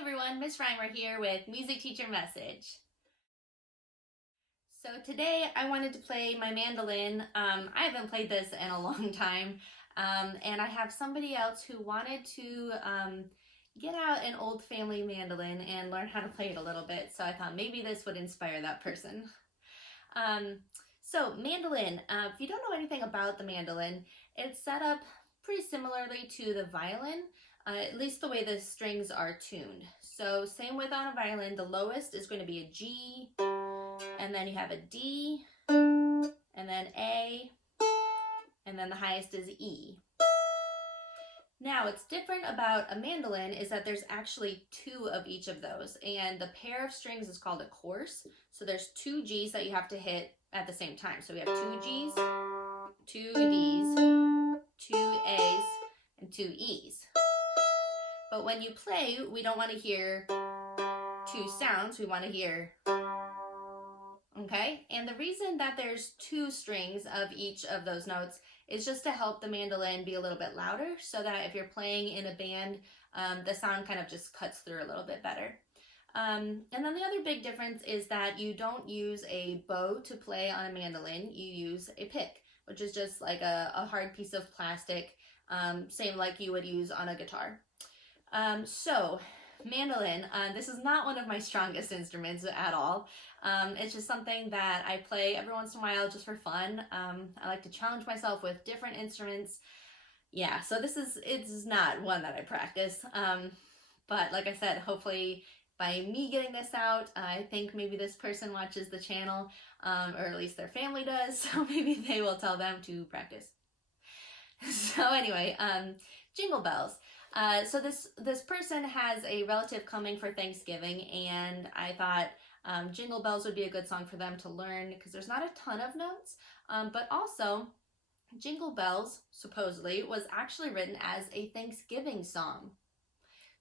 everyone, Miss Reimer here with Music Teacher Message. So today I wanted to play my mandolin. I haven't played this in a long time, and I have somebody else who wanted to get out an old family mandolin and learn how to play it a little bit, so I thought maybe this would inspire that person. So mandolin, if you don't know anything about the mandolin, it's set up pretty similarly to the violin, at least the way the strings are tuned. So same with on a violin, the lowest is going to be a G, and then you have a D, and then A, and then the highest is E. Now, what's different about a mandolin is that there's actually two of each of those, and the pair of strings is called a course. So there's two Gs that you have to hit at the same time. So we have two Gs, two Ds, two As, and two Es. But when you play, we don't want to hear two sounds, we want to hear, okay? And the reason that there's two strings of each of those notes is just to help the mandolin be a little bit louder, so that if you're playing in a band, the sound kind of just cuts through a little bit better. And then the other big difference is that you don't use a bow to play on a mandolin, you use a pick, which is just like a hard piece of plastic, same like you would use on a guitar. So mandolin, this is not one of my strongest instruments at all. It's just something that I play every once in a while just for fun. I like to challenge myself with different instruments. Yeah, so it's not one that I practice. But like I said, hopefully by me getting this out, I think maybe this person watches the channel, or at least their family does, so maybe they will tell them to practice. So anyway, Jingle Bells. So this person has a relative coming for Thanksgiving, and I thought Jingle Bells would be a good song for them to learn because there's not a ton of notes, but also Jingle Bells supposedly was actually written as a Thanksgiving song.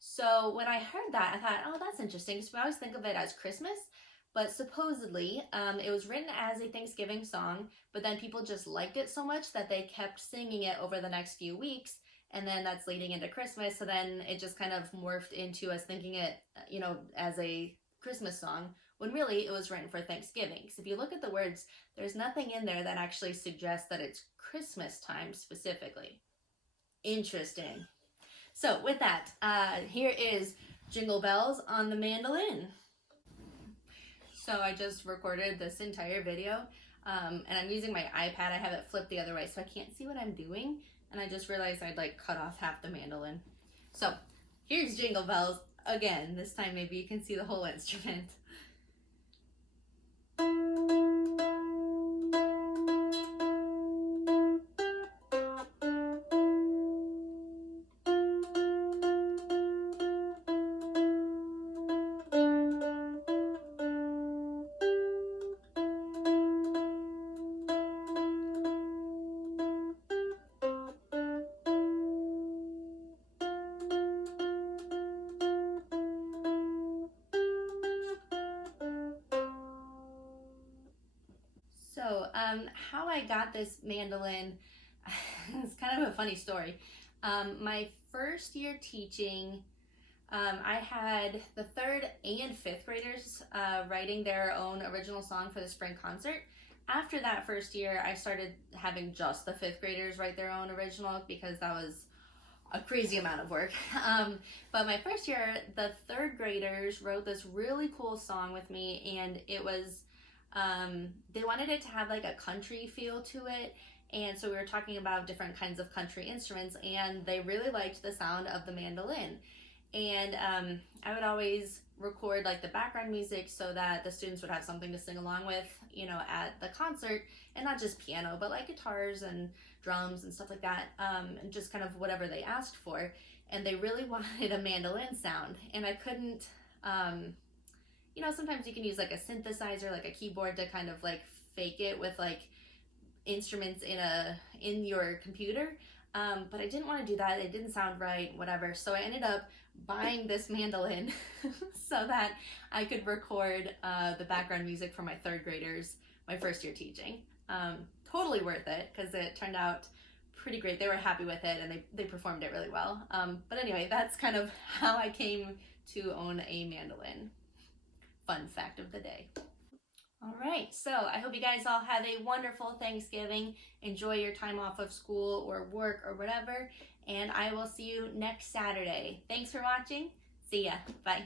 So when I heard that, I thought, oh, that's interesting, because we always think of it as Christmas, but supposedly it was written as a Thanksgiving song, but then people just liked it so much that they kept singing it over the next few weeks. And then that's leading into Christmas, so then it just kind of morphed into us thinking it, as a Christmas song, when really it was written for Thanksgiving. Because if you look at the words, there's nothing in there that actually suggests that it's Christmas time specifically. Interesting. So with that, here is Jingle Bells on the mandolin. So I just recorded this entire video, and I'm using my iPad. I have it flipped the other way, so I can't see what I'm doing. And I just realized I'd cut off half the mandolin. So here's Jingle Bells again. This time maybe you can see the whole instrument. So how I got this mandolin, it's kind of a funny story. My first year teaching, I had the 3rd and 5th graders writing their own original song for the spring concert. After that first year, I started having just the 5th graders write their own original because that was a crazy amount of work. But my first year, the 3rd graders wrote this really cool song with me, and it was they wanted it to have like a country feel to it, and so we were talking about different kinds of country instruments, and they really liked the sound of the mandolin. And I would always record like the background music so that the students would have something to sing along with, at the concert, and not just piano, but like guitars and drums and stuff like that, and just kind of whatever they asked for. And they really wanted a mandolin sound, and I couldn't, sometimes you can use like a synthesizer, like a keyboard, to kind of like fake it with like instruments in your computer. But I didn't want to do that. It didn't sound right, whatever. So I ended up buying this mandolin so that I could record the background music for my 3rd graders, my first year teaching. Totally worth it because it turned out pretty great. They were happy with it, and they performed it really well. But anyway, that's kind of how I came to own a mandolin. Fun fact of the day. All right, so I hope you guys all have a wonderful Thanksgiving. Enjoy your time off of school or work or whatever, and I will see you next Saturday. Thanks for watching. See ya. Bye.